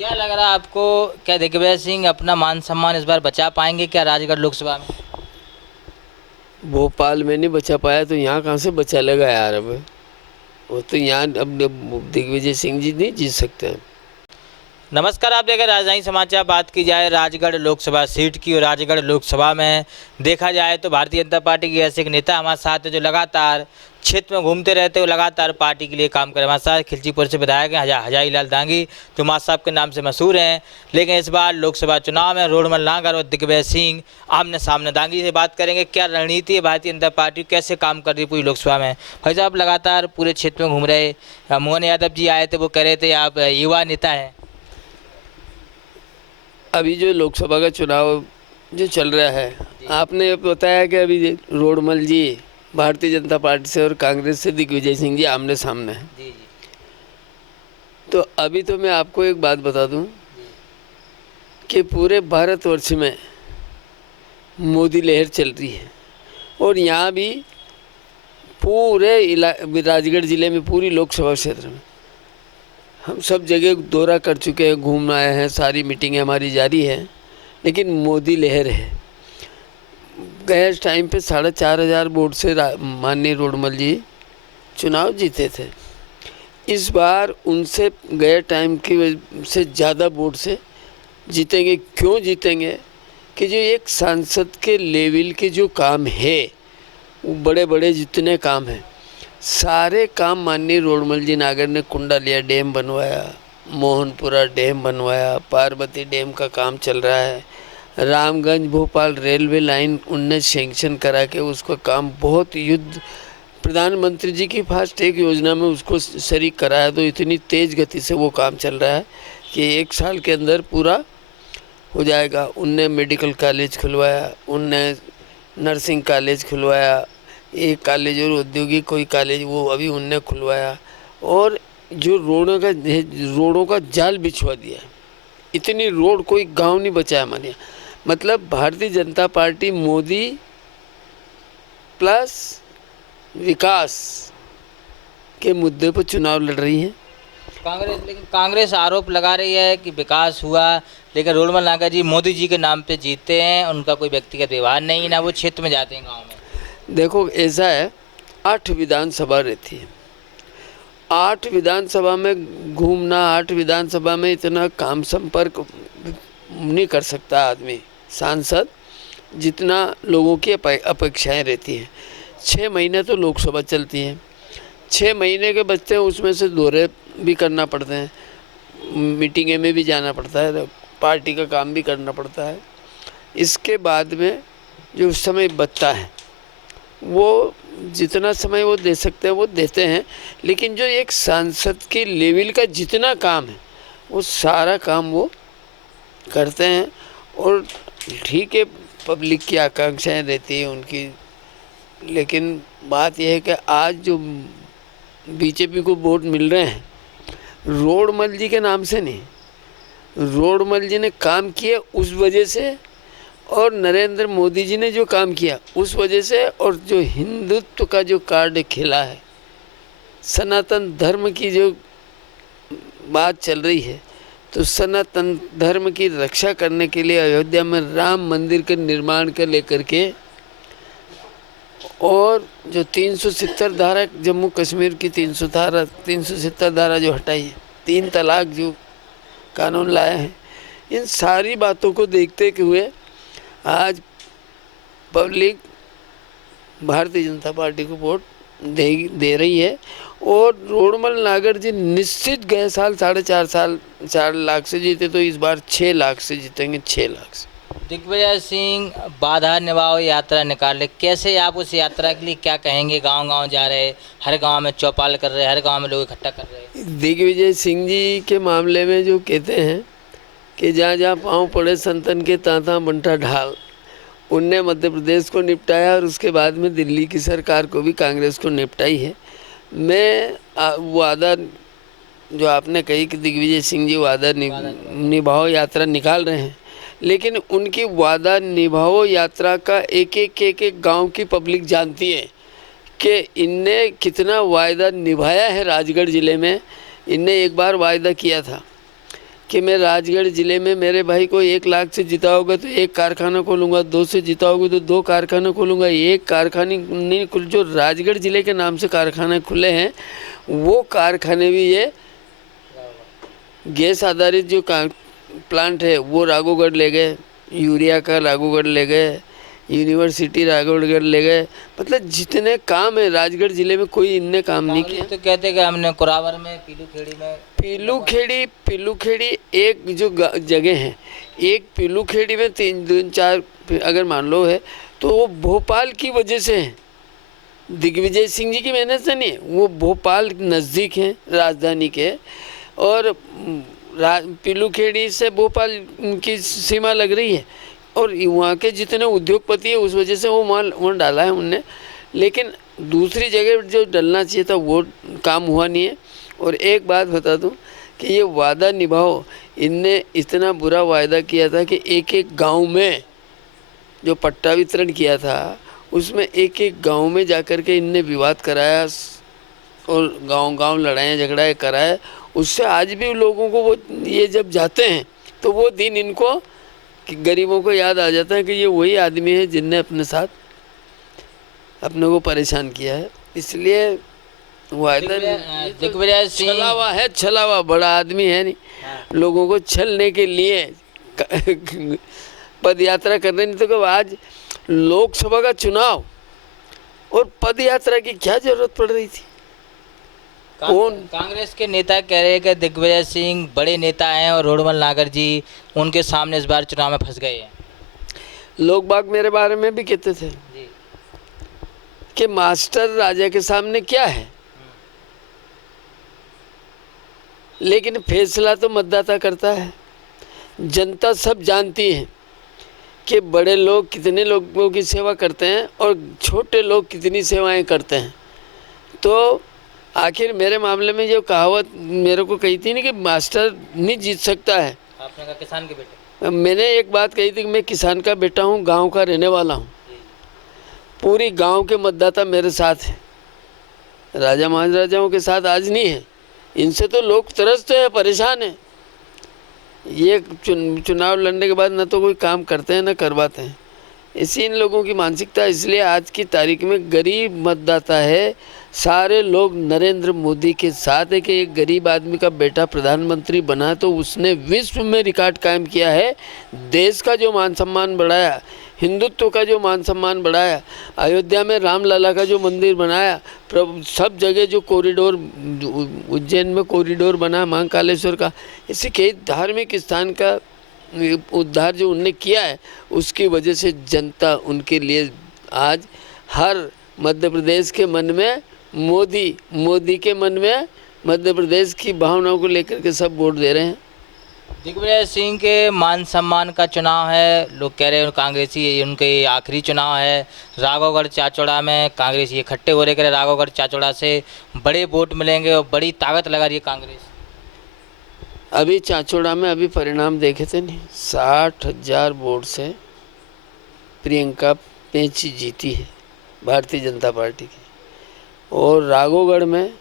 क्या लग रहा है आपको, क्या दिग्विजय सिंह अपना मान सम्मान इस बार बचा पाएंगे क्या राजगढ़ लोकसभा में? भोपाल में नहीं बचा पाया तो यहाँ कहाँ से बचा लेगा यार। अब वो तो यहाँ अब दिग्विजय सिंह जी नहीं जीत सकते हैं। नमस्कार, आप देख रहे हैं राजधानी समाचार। बात की जाए राजगढ़ लोकसभा सीट की, और राजगढ़ लोकसभा में देखा जाए तो भारतीय जनता पार्टी के ऐसे एक नेता हमारे साथ है जो लगातार क्षेत्र में घूमते रहते हुए लगातार पार्टी के लिए काम करे। हमारे साथ खिलचीपुर से विधायक हैं हजारी लाल डांगी, जो मां साहब के नाम से मशहूर हैं। लेकिन इस बार लोकसभा चुनाव में रोडमल नागर और दिग्विजय सिंह आमने सामने। डांगी से बात करेंगे, क्या रणनीति है भारतीय जनता पार्टी, कैसे काम कर रही है पूरी लोकसभा में। भाई साहब लगातार पूरे क्षेत्र में घूम रहे, मोहन यादव जी आए थे, वो कह रहे थे आप युवा नेता हैं। अभी जो लोकसभा का चुनाव जो चल रहा है, आपने बताया कि अभी रोडमल जी भारतीय जनता पार्टी से और कांग्रेस से दिग्विजय सिंह जी आमने सामने हैं। जी जी तो अभी तो मैं आपको एक बात बता दूं कि पूरे भारतवर्ष में मोदी लहर चल रही है, और यहाँ भी पूरे राजगढ़ जिले में पूरी लोकसभा क्षेत्र में हम सब जगह दौरा कर चुके हैं, घूम आए हैं, सारी मीटिंगें हमारी जारी है। लेकिन मोदी लहर है। गए टाइम पे 4,500 वोट से माननीय रोडमल जी चुनाव जीते थे। इस बार उनसे गए टाइम की से ज़्यादा वोट से जीतेंगे। क्यों जीतेंगे कि जो एक सांसद के लेवल के जो काम है, वो बड़े बड़े जितने काम हैं, सारे काम माननीय रोडमल जी नागर ने कुंडालिया डैम बनवाया, मोहनपुरा डैम बनवाया, पार्वती डैम का काम चल रहा है, रामगंज भोपाल रेलवे लाइन उनने सेंक्शन करा के उसका काम बहुत युद्ध प्रधानमंत्री जी की फास्ट ट्रैक योजना में उसको शरीक कराया। तो इतनी तेज़ गति से वो काम चल रहा है कि 1 साल के अंदर पूरा हो जाएगा। उनने मेडिकल कॉलेज खुलवाया, उनने नर्सिंग कॉलेज खुलवाया, एक कॉलेज और औद्योगिक कोई कॉलेज वो अभी उनने खुलवाया, और जो रोडों का जाल बिछवा दिया। इतनी रोड कोई गांव नहीं बचाया मानिए। मतलब भारतीय जनता पार्टी मोदी प्लस विकास के मुद्दे पर चुनाव लड़ रही है। लेकिन कांग्रेस आरोप लगा रही है कि विकास हुआ, लेकिन रोडमल नागर जी मोदी जी के नाम पे जीते हैं, उनका कोई व्यक्तिगत व्यवहार नहीं, ना वो क्षेत्र में जाते हैं गांव में। देखो ऐसा है, 8 विधानसभा रहती है, 8 विधानसभा में घूमना, 8 विधानसभा में इतना काम संपर्क नहीं कर सकता आदमी सांसद, जितना लोगों की अपेक्षाएं रहती हैं। 6 महीने तो लोकसभा चलती है, 6 महीने के बचते हैं, उसमें से दौरे भी करना पड़ते हैं, मीटिंगें में भी जाना पड़ता है, पार्टी का काम भी करना पड़ता है। इसके बाद में जो समय बचता है, वो जितना समय वो दे सकते हैं वो देते हैं। लेकिन जो एक सांसद के लेवल का जितना काम है, वो सारा काम वो करते हैं। और ठीक है, पब्लिक की आकांक्षाएं रहती है उनकी, लेकिन बात यह है कि आज जो बीजेपी को वोट मिल रहे हैं, रोडमल जी के नाम से नहीं, रोडमल जी ने काम किए उस वजह से, और नरेंद्र मोदी जी ने जो काम किया उस वजह से, और जो हिंदुत्व का जो कार्ड खेला है, सनातन धर्म की जो बात चल रही है, तो सनातन धर्म की रक्षा करने के लिए अयोध्या में राम मंदिर के निर्माण के लेकर के, और जो 370 धारा जम्मू कश्मीर की 370 धारा जो हटाई है, 3 तलाक जो कानून लाए हैं, इन सारी बातों को देखते हुए आज पब्लिक भारतीय जनता पार्टी को वोट दे रही है। और रोडमल नागर जी निश्चित गए साल 4.5 लाख से जीते, तो इस बार 6 लाख से जीतेंगे, 6 लाख से। दिग्विजय सिंह बाधा निभाओ यात्रा निकाले, कैसे आप उस यात्रा के लिए क्या कहेंगे? गांव गांव जा रहे, हर गांव में चौपाल कर रहे, हर गांव में लोग इकट्ठा कर रहे। दिग्विजय सिंह जी के मामले में जो कहते हैं कि जहाँ जहाँ पाँव पड़े संतन के तहाँ बंटा ढाल, उनने मध्य प्रदेश को निपटाया, और उसके बाद में दिल्ली की सरकार को भी कांग्रेस को निपटाई है। मैं वादा जो आपने कही कि दिग्विजय सिंह जी वादा निभाओ यात्रा निकाल रहे हैं, लेकिन उनकी वादा निभाओ यात्रा का एक गांव की पब्लिक जानती है कि इनने कितना वायदा निभाया है। राजगढ़ ज़िले में इनने एक बार वायदा किया था कि मैं राजगढ़ ज़िले में मेरे भाई को 1 लाख से जिताओगे तो 1 कारखाना खोलूँगा, 2 से जिताओगे तो 2 कारखाना खोलूँगा। 1 कारखाने नहीं खुल, जो राजगढ़ ज़िले के नाम से कारखाने खुले हैं वो कारखाने भी ये गैस आधारित जो प्लांट है वो राघोगढ़ ले गए, यूरिया का राघोगढ़ ले गए, यूनिवर्सिटी राघोगढ़ ले गए। मतलब जितने काम है राजगढ़ ज़िले में कोई इनने काम नहीं किया। तो कहते हैं कि हमने कुरावर में, पीलू खेड़ी एक जो जगह है, एक पीलू खेड़ी में 3-4 अगर मान लो है तो वो भोपाल की वजह से है। दिग्विजय सिंह जी की मेहनत से नहीं है, वो भोपाल नज़दीक हैं राजधानी के, और पीलू खेड़ी से भोपाल की सीमा लग रही है, और वहाँ के जितने उद्योगपति है उस वजह से वो माल वहाँ डाला है उनने। लेकिन दूसरी जगह जो डलना चाहिए था वो काम हुआ नहीं है। और एक बात बता दूं कि ये वादा निभाओ, इनने इतना बुरा वायदा किया था कि एक एक गांव में जो पट्टा वितरण किया था उसमें एक एक गांव में जाकर के इनने विवाद कराया और गांव-गांव लड़ाइयाँ झगड़ाएँ कराए। उससे आज भी लोगों को वो ये जब जाते हैं तो वो दिन इनको कि गरीबों को याद आ जाता है कि ये वही आदमी है जिनने अपने साथ अपने को परेशान किया है। इसलिए वायदा दिग्विजय सिंह छलावा बड़ा आदमी है नहीं, लोगों को छलने के लिए पद यात्रा करने। नहीं तो कब आज लोकसभा का चुनाव और पद यात्रा की क्या जरूरत पड़ रही थी? कौन? कांग्रेस के नेता कह रहे हैं कि दिग्विजय सिंह बड़े नेता हैं और रोडमल नागर जी उनके सामने इस बार चुनाव में फंस गए हैं। लोग बाग मेरे बारे में भी कहते थे जी कि मास्टर राजा के सामने क्या है, लेकिन फैसला तो मतदाता करता है। जनता सब जानती है कि बड़े लोग कितने लोगों की सेवा करते हैं और छोटे लोग कितनी सेवाएं करते हैं। तो आखिर मेरे मामले में जो कहावत मेरे को कही थी ना कि मास्टर नहीं जीत सकता है, आपने कहा किसान के बेटे। मैंने एक बात कही थी कि मैं किसान का बेटा हूँ, गांव का रहने वाला हूँ। पूरी गांव के मतदाता मेरे साथ हैं, राजा महाराजाओं के साथ आज नहीं है। इनसे तो लोग तरसते हैं, परेशान हैं। ये चुनाव लड़ने के बाद न तो कोई काम करते हैं न करवाते हैं, इसी इन लोगों की मानसिकता। इसलिए आज की तारीख में गरीब मतदाता है, सारे लोग नरेंद्र मोदी के साथ है कि एक गरीब आदमी का बेटा प्रधानमंत्री बना तो उसने विश्व में रिकॉर्ड कायम किया है। देश का जो मान सम्मान बढ़ाया, हिंदुत्व का जो मान सम्मान बढ़ाया, अयोध्या में रामलला का जो मंदिर बनाया, सब जगह जो कॉरिडोर, उज्जैन में कॉरिडोर बना महाकालेश्वर का, ऐसे कई धार्मिक स्थान का उद्धार जो उनने किया है, उसकी वजह से जनता उनके लिए आज हर मध्य प्रदेश के मन में मोदी के मन में मध्य प्रदेश की भावनाओं को लेकर के सब वोट दे रहे हैं। दिग्विजय सिंह के मान सम्मान का चुनाव है, लोग कह रहे हैं कांग्रेसी उनके आखिरी चुनाव है। राघोगढ़ चाचौड़ा में कांग्रेस ये इकट्ठे हो रहे कह रहे राघोगढ़ चाचौड़ा से बड़े वोट मिलेंगे और बड़ी ताकत लगा रही है कांग्रेस। अभी चाचौड़ा में अभी परिणाम देखे थे नहीं, 60,000 वोट से प्रियंका पेंची जीती है भारतीय जनता पार्टी की, और राघोगढ़ में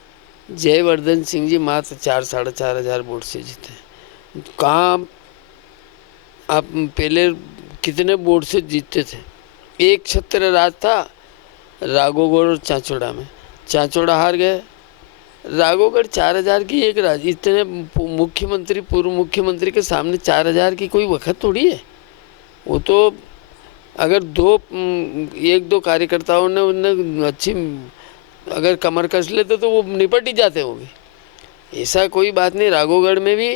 जयवर्धन सिंह जी मात्र 4-4,500 वोट से जीते। कहाँ आप पहले कितने वोट से जीतते थे? एक छत्र राज था राघोगढ़ और चाचौड़ा में, चाचौड़ा हार गए। राघोगढ़ 4,000 की एक राज, इतने मुख्यमंत्री पूर्व मुख्यमंत्री के सामने 4,000 की कोई वक्त थोड़ी है। वो तो अगर 1-2 कार्यकर्ताओं ने उन्हें अच्छी अगर कमर कस लेते तो वो निपट ही जाते होंगे। ऐसा कोई बात नहीं, राघोगढ़ में भी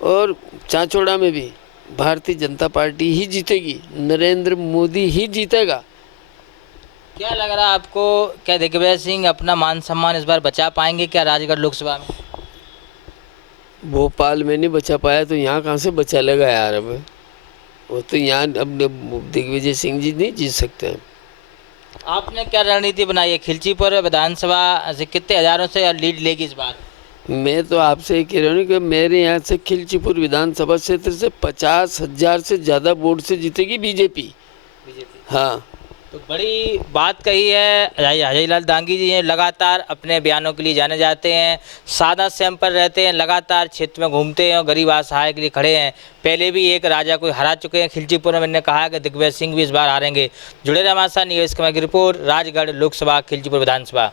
और चाचौड़ा में भी भारतीय जनता पार्टी ही जीतेगी, नरेंद्र मोदी ही जीतेगा। क्या लग रहा है आपको, क्या दिग्विजय सिंह अपना मान सम्मान इस बार बचा पाएंगे क्या राजगढ़ लोकसभा में? भोपाल में नहीं बचा पाया तो यहाँ कहाँ से बचा लेगा यार? अब वो तो यहाँ अब दिग्विजय सिंह जी नहीं जीत सकते हैं। आपने क्या रणनीति बनाई है? खिलचीपुर विधानसभा से कितने हजारों से लीड लेगी इस बार? मैं तो आपसे ये कह रहा हूँ कि मेरे यहाँ से खिलचीपुर विधानसभा क्षेत्र से 50,000 से ज़्यादा वोट से जीतेगी बीजेपी। हाँ, तो बड़ी बात कही है अजय लाल डांगी जी हैं, लगातार अपने बयानों के लिए जाने जाते हैं, सादा स्वयं पर रहते हैं, लगातार क्षेत्र में घूमते हैं और गरीब असहाय के लिए खड़े हैं। पहले भी एक राजा को हरा चुके हैं खिलचीपुर में, मैंने कहा कि दिग्विजय सिंह भी इस बार हारेंगे। जुड़े रहे हमारे साथ, न्यूज़ की रिपोर्ट, राजगढ़ लोकसभा खिलचीपुर विधानसभा।